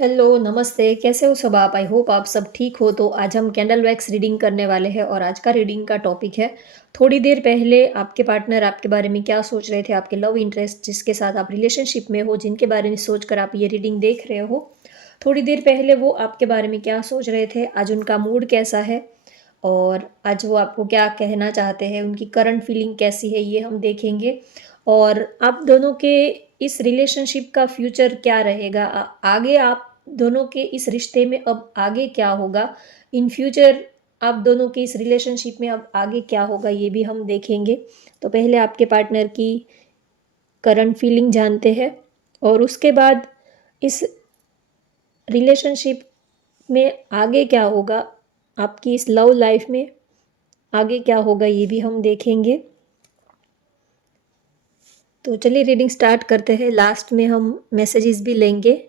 Hello, नमस्ते, कैसे हो सब आप? आई होप आप सब ठीक हो। तो आज हम कैंडल वैक्स रीडिंग करने वाले हैं और आज का रीडिंग का टॉपिक है, थोड़ी देर पहले आपके पार्टनर आपके बारे में क्या सोच रहे थे, आपके लव इंटरेस्ट जिसके साथ आप रिलेशनशिप में हो, जिनके बारे में सोचकर आप ये रीडिंग देख रहे हो, थोड़ी देर पहले वो आपके बारे में क्या सोच रहे थे, आज उनका मूड कैसा है और आज वो आपको क्या कहना चाहते हैं, उनकी करंट फीलिंग कैसी है, ये हम देखेंगे। और आप दोनों के इस रिलेशनशिप का फ्यूचर क्या रहेगा, आगे आप दोनों के इस रिश्ते में अब आगे क्या होगा, इन फ्यूचर आप दोनों के इस रिलेशनशिप में अब आगे क्या होगा, ये भी हम देखेंगे। तो पहले आपके पार्टनर की करंट फीलिंग जानते हैं और उसके बाद इस रिलेशनशिप में आगे क्या होगा, आपकी इस लव लाइफ में आगे क्या होगा, ये भी हम देखेंगे। तो चलिए रीडिंग स्टार्ट करते हैं। लास्ट में हम मैसेजेस भी लेंगे।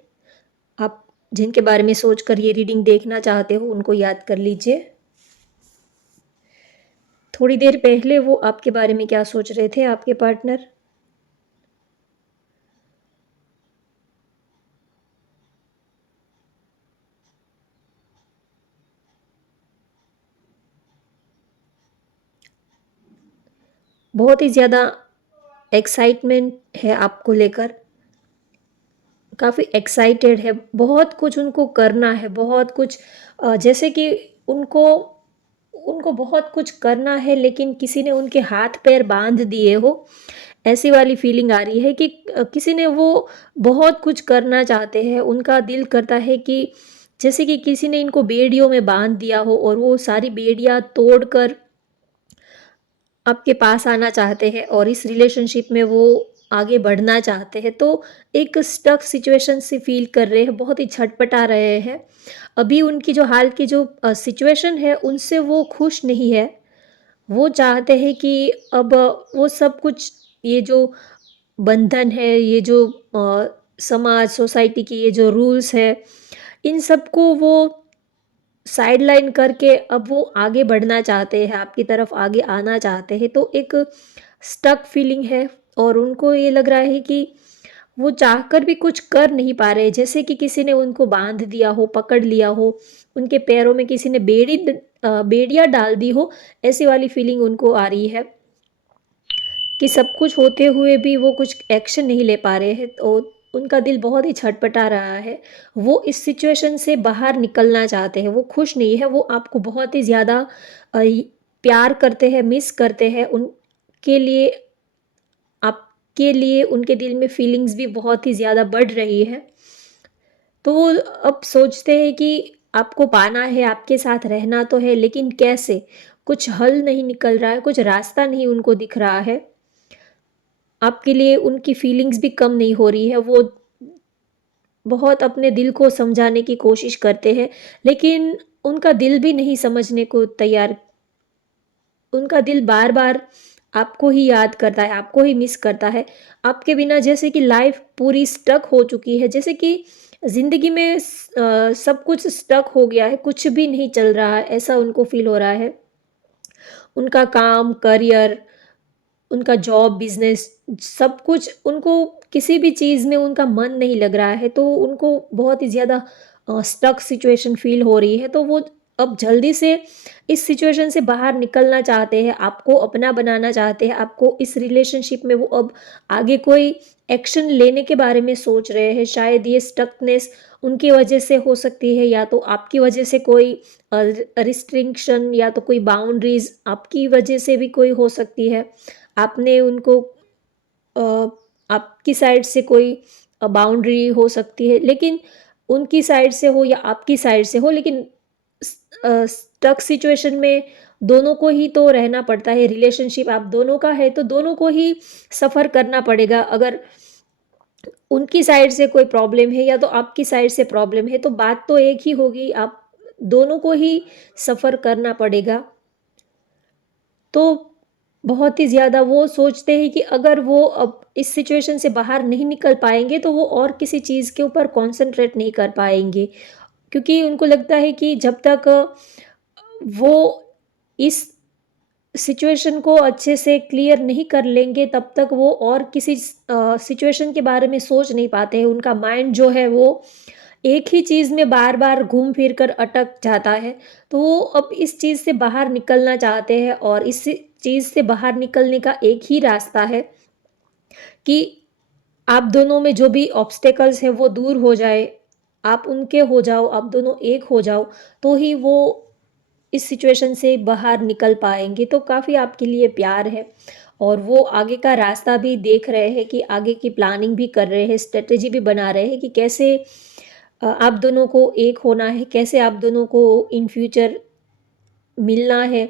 आप जिनके बारे में सोचकर ये रीडिंग देखना चाहते हो उनको याद कर लीजिए। थोड़ी देर पहले वो आपके बारे में क्या सोच रहे थे, आपके पार्टनर? बहुत ही ज़्यादा एक्साइटमेंट है आपको लेकर, काफ़ी एक्साइटेड है, बहुत कुछ उनको करना है, बहुत कुछ जैसे कि उनको उनको बहुत कुछ करना है लेकिन किसी ने उनके हाथ पैर बांध दिए हो, ऐसी वाली फीलिंग आ रही है कि किसी ने वो बहुत कुछ करना चाहते हैं, उनका दिल करता है कि जैसे कि किसी ने इनको बेड़ियों में बांध दिया हो और वो सारी बेड़ियाँ तोड़कर आपके पास आना चाहते हैं और इस रिलेशनशिप में वो आगे बढ़ना चाहते हैं। तो एक स्टक सिचुएशन से फील कर रहे हैं, बहुत ही छटपटा रहे हैं। अभी उनकी जो हाल की जो सिचुएशन है उनसे वो खुश नहीं है। वो चाहते हैं कि अब वो सब कुछ, ये जो बंधन है, ये जो समाज सोसाइटी की ये जो रूल्स है, इन सबको वो साइडलाइन करके अब वो आगे बढ़ना चाहते हैं, आपकी तरफ आगे आना चाहते हैं। तो एक स्टक फीलिंग है और उनको ये लग रहा है कि वो चाहकर भी कुछ कर नहीं पा रहे, जैसे कि किसी ने उनको बांध दिया हो, पकड़ लिया हो, उनके पैरों में किसी ने बेड़ियाँ डाल दी हो, ऐसी वाली फीलिंग उनको आ रही है कि सब कुछ होते हुए भी वो कुछ एक्शन नहीं ले पा रहे हैं। तो उनका दिल बहुत ही छटपटा रहा है। वो इस सिचुएशन से बाहर निकलना चाहते हैं, वो खुश नहीं है, वो आपको बहुत ही ज़्यादा प्यार करते हैं, मिस करते हैं। उनके लिए, आपके लिए उनके दिल में फीलिंग्स भी बहुत ही ज़्यादा बढ़ रही है। तो वो अब सोचते हैं कि आपको पाना है, आपके साथ रहना तो है, लेकिन कैसे? कुछ हल नहीं निकल रहा है, कुछ रास्ता नहीं उनको दिख रहा है। आपके लिए उनकी फीलिंग्स भी कम नहीं हो रही है। वो बहुत अपने दिल को समझाने की कोशिश करते हैं, लेकिन उनका दिल भी नहीं समझने को तैयार। उनका दिल बार-बार आपको ही याद करता है, आपको ही मिस करता है। आपके बिना जैसे कि लाइफ़ पूरी स्टक हो चुकी है, जैसे कि ज़िंदगी में सब कुछ स्टक हो गया है, कुछ भी नहीं चल रहा है, ऐसा उनको फ़ील हो रहा है। उनका काम, करियर, उनका जॉब, बिज़नेस, सब कुछ उनको, किसी भी चीज़ में उनका मन नहीं लग रहा है, तो उनको बहुत ही ज़्यादा स्टक सिचुएशन फ़ील हो रही है। तो वो अब जल्दी से इस सिचुएशन से बाहर निकलना चाहते हैं, आपको अपना बनाना चाहते हैं, आपको इस रिलेशनशिप में वो अब आगे कोई एक्शन लेने के बारे में सोच रहे हैं। शायद ये स्टकनेस उनकी वजह से हो सकती है, या तो आपकी वजह से कोई रिस्ट्रिक्शन या तो कोई बाउंड्रीज़ आपकी वजह से भी कोई हो सकती है। आपने उनको अ, आपकी साइड से कोई बाउंड्री हो सकती है, लेकिन उनकी साइड से हो या आपकी साइड से हो, लेकिन स्टक सिचुएशन में दोनों को ही तो रहना पड़ता है। रिलेशनशिप आप दोनों का है तो दोनों को ही सफ़र करना पड़ेगा। अगर उनकी साइड से कोई प्रॉब्लम है या तो आपकी साइड से प्रॉब्लम है, तो बात तो एक ही होगी, आप दोनों को ही सफ़र करना पड़ेगा। तो बहुत ही ज़्यादा वो सोचते हैं कि अगर वो अब इस सिचुएशन से बाहर नहीं निकल पाएँगे, तो वो और किसी चीज़ के ऊपर कॉन्सन्ट्रेट नहीं कर पाएँगे। क्योंकि उनको लगता है कि जब तक वो इस सिचुएशन को अच्छे से क्लियर नहीं कर लेंगे, तब तक वो और किसी सिचुएशन के बारे में सोच नहीं पाते हैं। उनका माइंड जो है वो एक ही चीज़ में बार-बार घूम फिर कर अटक जाता है, तो वो अब इस चीज़ से बाहर निकलना चाहते हैं और इस चीज़ से बाहर निकलने का एक ही रास्ता है कि आप दोनों में जो भी ऑब्स्टेकल्स हैं वो दूर हो जाए, आप उनके हो जाओ, आप दोनों एक हो जाओ, तो ही वो इस सिचुएशन से बाहर निकल पाएँगे। तो काफ़ी आपके लिए प्यार है और वो आगे का रास्ता भी देख रहे हैं कि आगे की प्लानिंग भी कर रहे हैं, स्ट्रैटेजी भी बना रहे हैं कि कैसे आप दोनों को एक होना है, कैसे आप दोनों को इन फ्यूचर मिलना है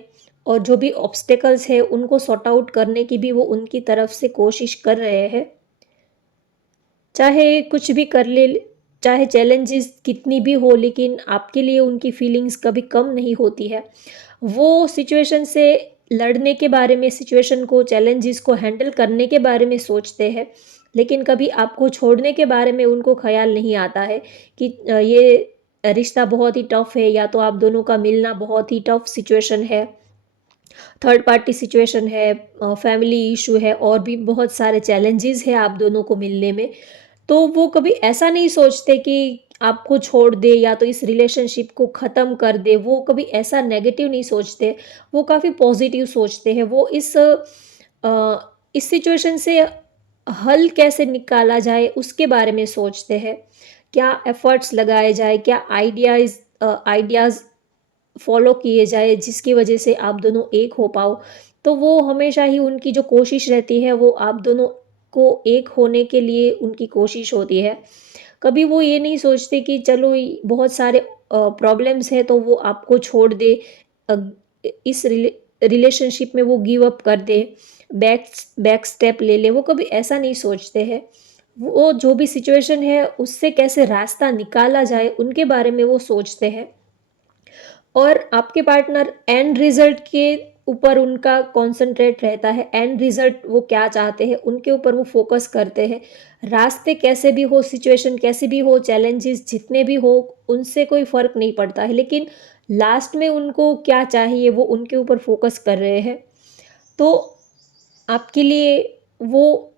और जो भी ऑब्स्टेकल्स हैं उनको सॉर्ट आउट करने की भी वो उनकी तरफ से कोशिश कर रहे हैं। चाहे कुछ भी कर ले, चाहे चैलेंजेस कितनी भी हो, लेकिन आपके लिए उनकी फीलिंग्स कभी कम नहीं होती है। वो सिचुएशन से लड़ने के बारे में, सिचुएशन को, चैलेंजेस को हैंडल करने के बारे में सोचते हैं, लेकिन कभी आपको छोड़ने के बारे में उनको ख़्याल नहीं आता है कि ये रिश्ता बहुत ही टफ़ है या तो आप दोनों का मिलना बहुत ही टफ़ सिचुएशन है, थर्ड पार्टी सिचुएशन है, फैमिली इशू है और भी बहुत सारे चैलेंजेस हैं आप दोनों को मिलने में। तो वो कभी ऐसा नहीं सोचते कि आपको छोड़ दे या तो इस रिलेशनशिप को ख़त्म कर दे, वो कभी ऐसा नेगेटिव नहीं सोचते, वो काफ़ी पॉजिटिव सोचते हैं। वो इस सिचुएशन से हल कैसे निकाला जाए उसके बारे में सोचते हैं। क्या एफ़र्ट्स लगाए जाए, क्या आइडियाज़ फ़ॉलो किए जाए जिसकी वजह से आप दोनों एक हो पाओ। तो वो हमेशा ही उनकी जो कोशिश रहती है वो आप दोनों को एक होने के लिए उनकी कोशिश होती है। कभी वो ये नहीं सोचते कि चलो बहुत सारे प्रॉब्लम्स हैं तो वो आपको छोड़ दे, अ, इस रिलेशनशिप में वो गिव अप कर दे, बैक बैक स्टेप ले ले, वो कभी ऐसा नहीं सोचते हैं। वो जो भी सिचुएशन है उससे कैसे रास्ता निकाला जाए उनके बारे में वो सोचते हैं। और आपके पार्टनर एंड रिजल्ट के ऊपर उनका कॉन्संट्रेट रहता है, एंड रिजल्ट वो क्या चाहते हैं उनके ऊपर वो फोकस करते हैं। रास्ते कैसे भी हो, सिचुएशन कैसी भी हो, चैलेंजेस जितने भी हो, उनसे कोई फ़र्क नहीं पड़ता है, लेकिन लास्ट में उनको क्या चाहिए वो उनके ऊपर फोकस कर रहे हैं। तो आपके लिए वो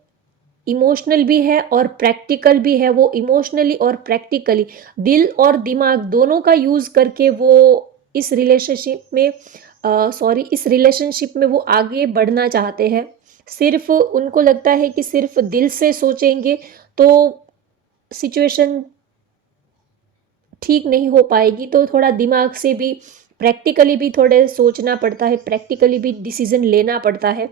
इमोशनल भी है और प्रैक्टिकल भी है। वो इमोशनली और प्रैक्टिकली दिल और दिमाग दोनों का यूज़ करके वो इस रिलेशनशिप में वो आगे बढ़ना चाहते हैं। सिर्फ़ उनको लगता है कि सिर्फ़ दिल से सोचेंगे तो सिचुएशन ठीक नहीं हो पाएगी, तो थोड़ा दिमाग से भी, प्रैक्टिकली भी थोड़े सोचना पड़ता है, प्रैक्टिकली भी डिसीज़न लेना पड़ता है।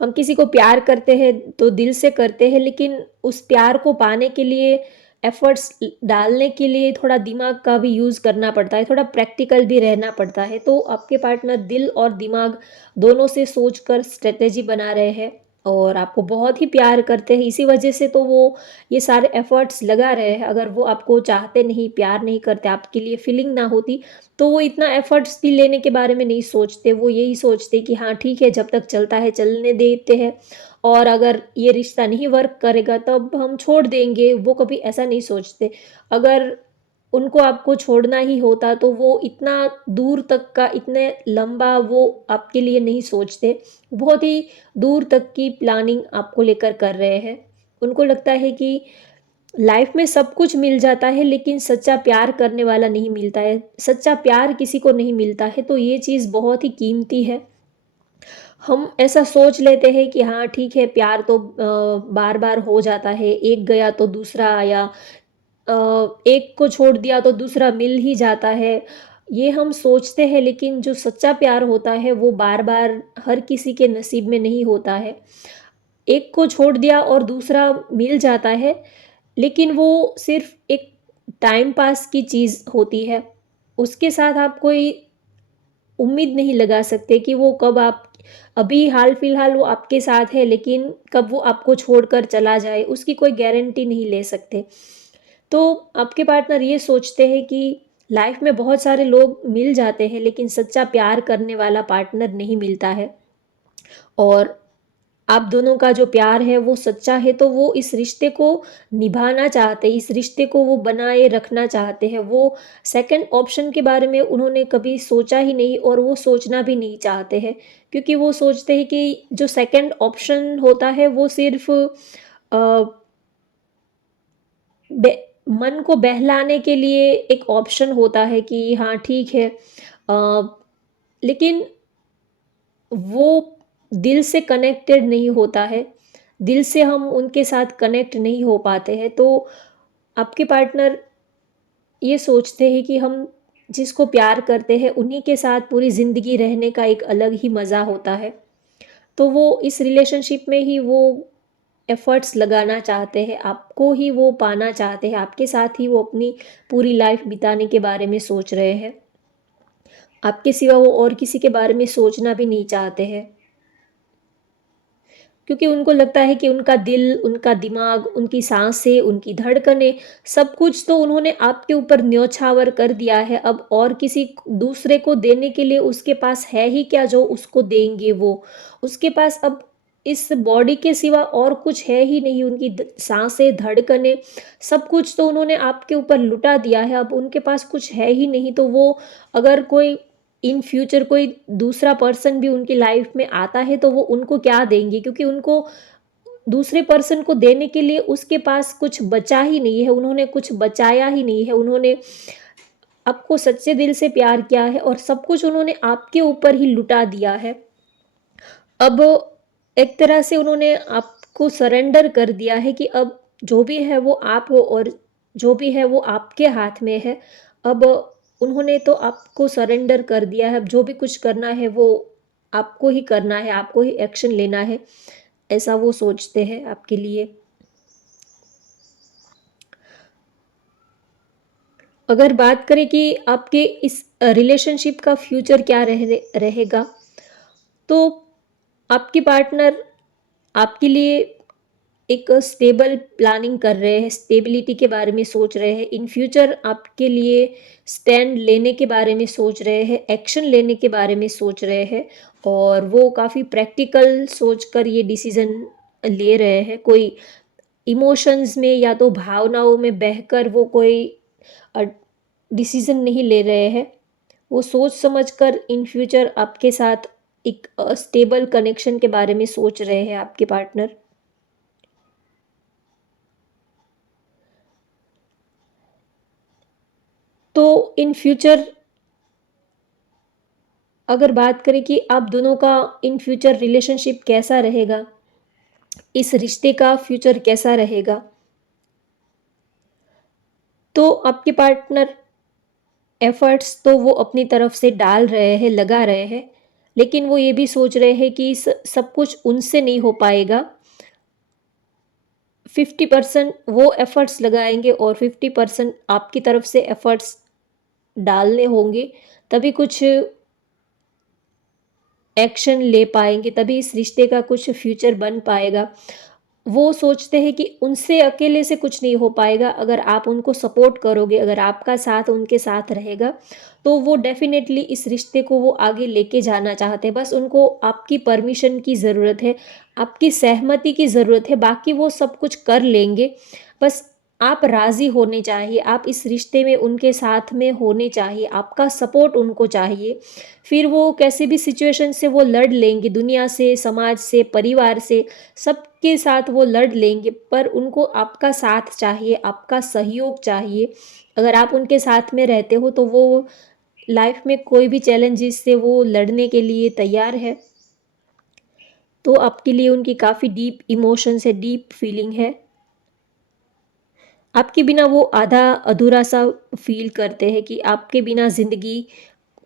हम किसी को प्यार करते हैं तो दिल से करते हैं, लेकिन उस प्यार को पाने के लिए, एफर्ट्स डालने के लिए थोड़ा दिमाग का भी यूज़ करना पड़ता है, थोड़ा प्रैक्टिकल भी रहना पड़ता है। तो आपके पार्टनर दिल और दिमाग दोनों से सोचकर स्ट्रेटेजी बना रहे हैं और आपको बहुत ही प्यार करते हैं, इसी वजह से तो वो ये सारे एफर्ट्स लगा रहे हैं। अगर वो आपको चाहते नहीं, प्यार नहीं करते, आपके लिए फीलिंग ना होती, तो वो इतना एफर्ट्स भी लेने के बारे में नहीं सोचते। वो यही सोचते कि हाँ ठीक है, जब तक चलता है चलने देते हैं और अगर ये रिश्ता नहीं वर्क करेगा तब हम छोड़ देंगे, वो कभी ऐसा नहीं सोचते। अगर उनको आपको छोड़ना ही होता तो वो इतना दूर तक का, इतने लंबा वो आपके लिए नहीं सोचते। बहुत ही दूर तक की प्लानिंग आपको लेकर कर रहे हैं। उनको लगता है कि लाइफ में सब कुछ मिल जाता है लेकिन सच्चा प्यार करने वाला नहीं मिलता है। सच्चा प्यार किसी को नहीं मिलता है, तो ये चीज़ बहुत ही कीमती है। हम ऐसा सोच लेते हैं कि हाँ ठीक है, प्यार तो बार-बार हो जाता है, एक गया तो दूसरा आया, एक को छोड़ दिया तो दूसरा मिल ही जाता है। ये हम सोचते हैं, लेकिन जो सच्चा प्यार होता है वो बार-बार हर किसी के नसीब में नहीं होता है। एक को छोड़ दिया और दूसरा मिल जाता है, लेकिन वो सिर्फ़ एक टाइम पास की चीज़ होती है। उसके साथ आप कोई उम्मीद नहीं लगा सकते कि वो कब आप, अभी हाल-फिलहाल वो आपके साथ है, लेकिन कब वो आपको छोड़कर चला जाए, उसकी कोई गारंटी नहीं ले सकते। तो आपके पार्टनर ये सोचते हैं कि लाइफ़ में बहुत सारे लोग मिल जाते हैं, लेकिन सच्चा प्यार करने वाला पार्टनर नहीं मिलता है। और आप दोनों का जो प्यार है वो सच्चा है, तो वो इस रिश्ते को निभाना चाहते हैं, इस रिश्ते को वो बनाए रखना चाहते हैं। वो सेकंड ऑप्शन के बारे में उन्होंने कभी सोचा ही नहीं और वो सोचना भी नहीं चाहते हैं, क्योंकि वो सोचते हैं कि जो सेकंड ऑप्शन होता है वो सिर्फ़ अ, बे मन को बहलाने के लिए एक ऑप्शन होता है कि हाँ ठीक है, लेकिन वो दिल से कनेक्टेड नहीं होता है, दिल से हम उनके साथ कनेक्ट नहीं हो पाते हैं, तो आपके पार्टनर ये सोचते हैं कि हम जिसको प्यार करते हैं उन्हीं के साथ पूरी ज़िंदगी रहने का एक अलग ही मज़ा होता है। तो वो इस रिलेशनशिप में ही वो एफ़र्ट्स लगाना चाहते हैं, आपको ही वो पाना चाहते हैं, आपके साथ ही वो अपनी पूरी लाइफ़ बिताने के बारे में सोच रहे हैं। आपके सिवा वो और किसी के बारे में सोचना भी नहीं चाहते हैं। क्योंकि उनको लगता है कि उनका दिल, उनका दिमाग, उनकी साँसें, उनकी धड़कनें, सब कुछ तो उन्होंने आपके ऊपर न्योछावर कर दिया है, अब और किसी दूसरे को देने के लिए उसके पास है ही क्या जो उसको देंगे वो। उसके पास अब इस बॉडी के सिवा और कुछ है ही नहीं, उनकी साँसें, धड़कनें, सब कुछ तो उन्होंने आपके ऊपर लुटा दिया है, अब उनके पास कुछ है ही नहीं, तो वो अगर कोई इन फ्यूचर कोई दूसरा पर्सन भी उनकी लाइफ में आता है तो वो उनको क्या देंगे, क्योंकि उनको दूसरे पर्सन को देने के लिए उसके पास कुछ बचा ही नहीं है, उन्होंने कुछ बचाया ही नहीं है, उन्होंने आपको सच्चे दिल से प्यार किया है और सब कुछ उन्होंने आपके ऊपर ही लुटा दिया है। अब एक तरह से उन्होंने आपको सरेंडर कर दिया है कि अब जो भी है वो आप हो और जो भी है वो आपके हाथ में है। अब उन्होंने तो आपको सरेंडर कर दिया है, अब जो भी कुछ करना है वो आपको ही करना है, आपको ही एक्शन लेना है, ऐसा वो सोचते हैं आपके लिए। अगर बात करें कि आपके इस रिलेशनशिप का फ्यूचर क्या रहेगा, तो आपके पार्टनर आपके लिए एक स्टेबल प्लानिंग कर रहे हैं, स्टेबिलिटी के बारे में सोच रहे हैं, इन फ्यूचर आपके लिए स्टैंड लेने के बारे में सोच रहे हैं, एक्शन लेने के बारे में सोच रहे हैं और वो काफ़ी प्रैक्टिकल सोचकर ये डिसीज़न ले रहे हैं। कोई इमोशंस में या तो भावनाओं में बहकर वो कोई अ, डिसीज़न नहीं ले रहे हैं। वो सोच समझकर इन फ्यूचर आपके साथ एक स्टेबल कनेक्शन के बारे में सोच रहे हैं आपके पार्टनर। तो इन फ्यूचर अगर बात करें कि आप दोनों का इन फ्यूचर रिलेशनशिप कैसा रहेगा, इस रिश्ते का फ्यूचर कैसा रहेगा, तो आपके पार्टनर एफर्ट्स तो वो अपनी तरफ से डाल रहे हैं, लगा रहे हैं, लेकिन वो ये भी सोच रहे हैं कि सब कुछ उनसे नहीं हो पाएगा। 50% वो एफर्ट्स लगाएँगे और 50% आपकी तरफ से एफर्ट्स डालने होंगे, तभी कुछ एक्शन ले पाएँगे, तभी इस रिश्ते का कुछ फ्यूचर बन पाएगा। वो सोचते हैं कि उनसे अकेले से कुछ नहीं हो पाएगा, अगर आप उनको सपोर्ट करोगे, अगर आपका साथ उनके साथ रहेगा, तो वो डेफ़िनेटली इस रिश्ते को वो आगे लेके जाना चाहते हैं। बस उनको आपकी परमिशन की ज़रूरत है, आपकी सहमति की ज़रूरत है, बाकी वो सब कुछ कर लेंगे। बस आप राज़ी होने चाहिए, आप इस रिश्ते में उनके साथ में होने चाहिए, आपका सपोर्ट उनको चाहिए। फिर वो कैसे भी सिचुएशन से वो लड़ लेंगे, दुनिया से, समाज से, परिवार से, सबके साथ वो लड़ लेंगे, पर उनको आपका साथ चाहिए, आपका सहयोग चाहिए। अगर आप उनके साथ में रहते हो तो वो लाइफ में कोई भी चैलेंजेस से वो लड़ने के लिए तैयार है। तो आपके लिए उनकी काफ़ी डीप इमोशंस है, डीप फीलिंग है। आपके बिना वो आधा अधूरा सा फ़ील करते हैं कि आपके बिना ज़िंदगी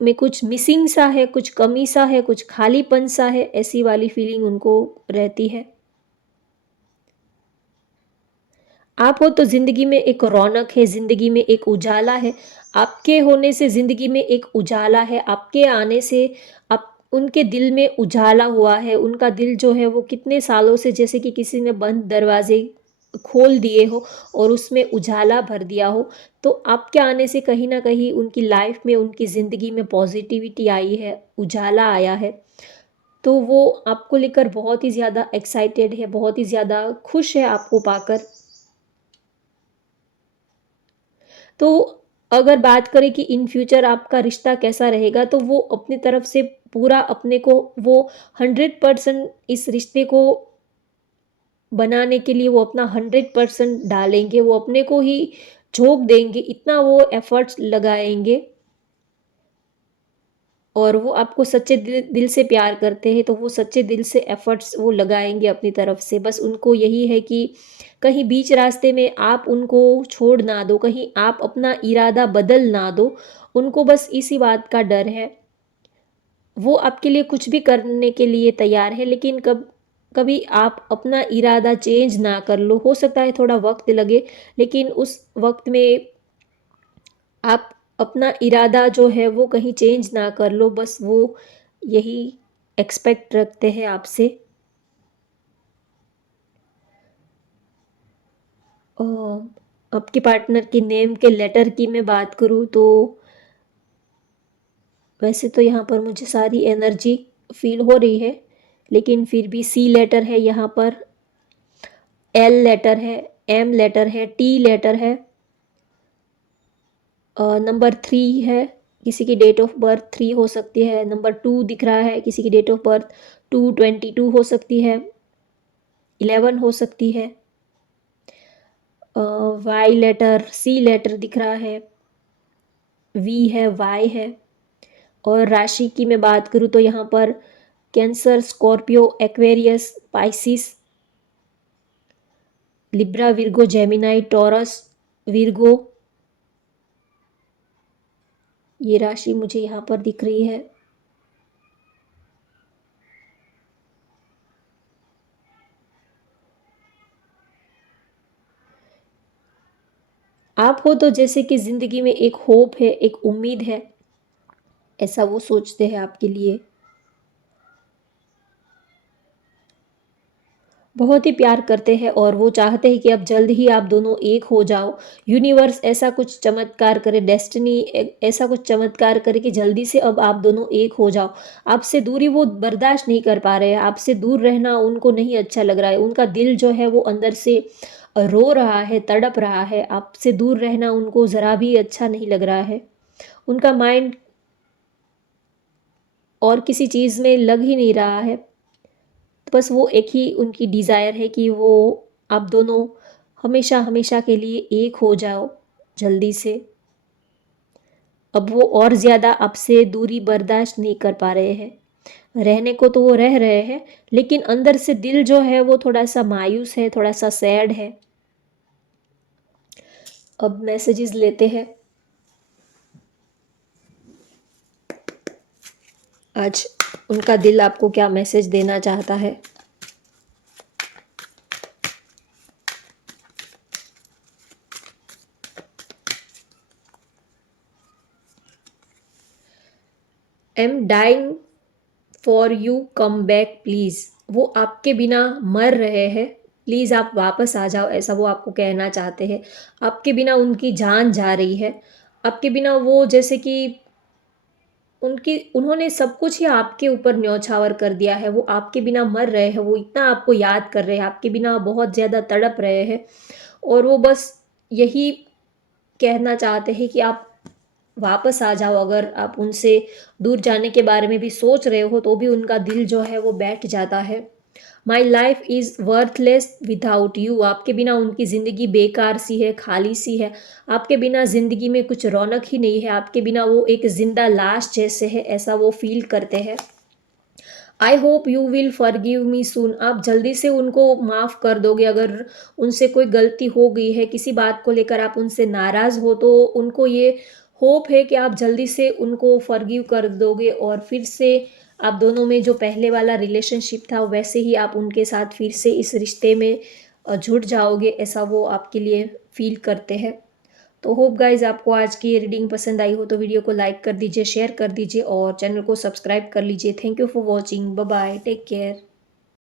में कुछ मिसिंग सा है, कुछ कमी सा है, कुछ खालीपन सा है, ऐसी वाली फीलिंग उनको रहती है। आप हो तो ज़िंदगी में एक रौनक है, ज़िंदगी में एक उजाला है। आपके होने से ज़िंदगी में एक उजाला है, आपके आने से आप उनके दिल में उजाला हुआ है। उनका दिल जो है वो कितने सालों से जैसे कि किसी ने बंद दरवाज़े खोल दिए हो और उसमें उजाला भर दिया हो। तो आपके आने से कहीं न कहीं उनकी लाइफ़ में, उनकी ज़िंदगी में पॉज़िटिविटी आई है, उजाला आया है। तो वो आपको लेकर बहुत ही ज़्यादा एक्साइटेड है, बहुत ही ज़्यादा खुश है आपको पाकर। तो अगर बात करें कि इन फ्यूचर आपका रिश्ता कैसा रहेगा, तो वो अपनी तरफ से पूरा अपने को वो 100% इस रिश्ते को बनाने के लिए वो अपना 100% डालेंगे। वो अपने को ही झोंक देंगे, इतना वो एफर्ट्स लगाएंगे, और वो आपको सच्चे दिल से प्यार करते हैं, तो वो सच्चे दिल से एफर्ट्स वो लगाएंगे अपनी तरफ से। बस उनको यही है कि कहीं बीच रास्ते में आप उनको छोड़ ना दो, कहीं आप अपना इरादा बदल ना दो। उनको बस इसी बात का डर है। वो आपके लिए कुछ भी करने के लिए तैयार है, लेकिन कभी आप अपना इरादा चेंज ना कर लो। हो सकता है थोड़ा वक्त लगे, लेकिन उस वक्त में आप अपना इरादा जो है वो कहीं चेंज ना कर लो। बस वो यही एक्सपेक्ट रखते हैं आपसे। अ, आपके पार्टनर की नेम के लेटर की मैं बात करूँ तो वैसे तो यहाँ पर मुझे सारी एनर्जी फील हो रही है, लेकिन फिर भी सी लेटर है यहाँ पर, एल लेटर है, एम लेटर है, टी लेटर है, नंबर 3 है, किसी की डेट ऑफ बर्थ 3 हो सकती है। नंबर 2 दिख रहा है, किसी की डेट ऑफ बर्थ 2/22 हो सकती है, 11 हो सकती है। वाई लेटर, सी लेटर दिख रहा है, वी है, वाई है। और राशि की मैं बात करूँ तो यहाँ पर cancer, Scorpio, Aquarius, Pisces, Libra, Virgo, Gemini, taurus, Virgo, ये राशि मुझे यहाँ पर दिख रही है। आप हो तो जैसे कि ज़िंदगी में एक होप है, एक उम्मीद है, ऐसा वो सोचते हैं आपके लिए। बहुत ही प्यार करते हैं और वो चाहते हैं कि अब जल्द ही आप दोनों एक हो जाओ। यूनिवर्स ऐसा कुछ चमत्कार करे, डेस्टिनी ऐसा कुछ चमत्कार करे कि जल्दी से अब आप दोनों एक हो जाओ। आपसे दूरी वो बर्दाश्त नहीं कर पा रहे हैं, आपसे दूर रहना उनको नहीं अच्छा लग रहा है। उनका दिल जो है वो अंदर से रो रहा है, तड़प रहा है। आपसे दूर रहना उनको ज़रा भी अच्छा नहीं लग रहा है। उनका माइंड और किसी चीज़ में लग ही नहीं रहा है। तो बस वो एक ही उनकी डिज़ायर है कि वो आप दोनों हमेशा हमेशा के लिए एक हो जाओ जल्दी से। अब वो और ज़्यादा आपसे दूरी बर्दाश्त नहीं कर पा रहे हैं। रहने को तो वो रह रहे हैं, लेकिन अंदर से दिल जो है वो थोड़ा सा मायूस है, थोड़ा सा सैड है। अब मैसेजेस लेते हैं। आज उनका दिल आपको क्या मैसेज देना चाहता है। I'm dying for you, come back please. वो आपके बिना मर रहे हैं, प्लीज़ आप वापस आ जाओ, ऐसा वो आपको कहना चाहते हैं। आपके बिना उनकी जान जा रही है। आपके बिना वो जैसे कि उन्होंने सब कुछ ही आपके ऊपर न्यौछावर कर दिया है। वो आपके बिना मर रहे हैं, वो इतना आपको याद कर रहे हैं, आपके बिना बहुत ज़्यादा तड़प रहे हैं, और वो बस यही कहना चाहते हैं कि आप वापस आ जाओ। अगर आप उनसे दूर जाने के बारे में भी सोच रहे हो तो भी उनका दिल जो है वो बैठ जाता है। My life is worthless without you. आपके बिना उनकी ज़िंदगी बेकार सी है, खाली सी है। आपके बिना ज़िंदगी में कुछ रौनक ही नहीं है। आपके बिना वो एक ज़िंदा लाश जैसे है, ऐसा वो फील करते हैं। I hope you will forgive me soon. आप जल्दी से उनको माफ़ कर दोगे। अगर उनसे कोई गलती हो गई है, किसी बात को लेकर आप उनसे नाराज़ हो, तो उनको ये होप है कि आप जल्दी से उनको फॉरगिव कर दोगे, और फिर से आप दोनों में जो पहले वाला रिलेशनशिप था वैसे ही आप उनके साथ फिर से इस रिश्ते में जुड़ जाओगे, ऐसा वो आपके लिए फील करते हैं। तो होप गाइज आपको आज की ये रीडिंग पसंद आई हो तो वीडियो को लाइक कर दीजिए, शेयर कर दीजिए और चैनल को सब्सक्राइब कर लीजिए। Thank you for watching. Bye bye, take care.